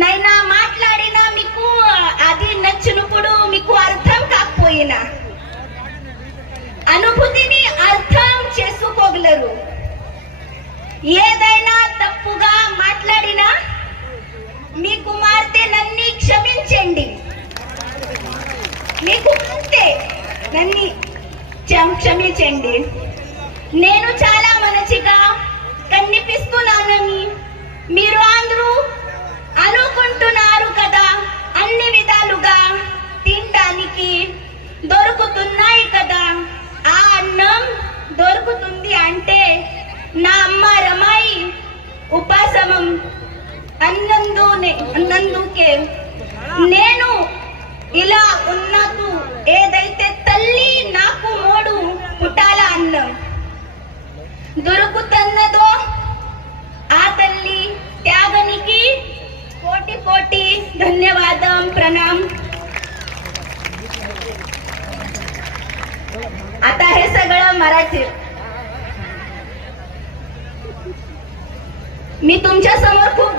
నైనా మాట్లాడిన మీకు అది నచ్చినప్పుడు మీకు అర్థం కాకపోయినా అనుభూతిని అర్థం చేసుకోగలరు. ఏదైనా తప్పుగా మాట్లాడినా మీ కుమార్తె నన్ను క్షమించండి, మీ కుమార్తె నన్ను క్షమించండి. నేను చాలా మంచిగా కనిపిస్తున్నానని మీరు అందరూ అనుకుంటున్నారు కదా. అన్ని విధాలుగా తినడానికి దొరుకుతున్నాయి కదా. ఆ అన్నం దొరుకుతుంది అంటే నా అమ్మ రమాయి ఉపాసమం అన్నందుకే నేను ఇలా ఉన్నట్టు. ఏదైతే తల్లి నాకు 3 పుటాల అన్నం దొరుకుతున్నదో ఆ తల్లి త్యాగానికి కోటి కోటి ధన్యవాదం, ప్రణాम. आता हे सगळं मराठी मी तुमच्या समोर खूप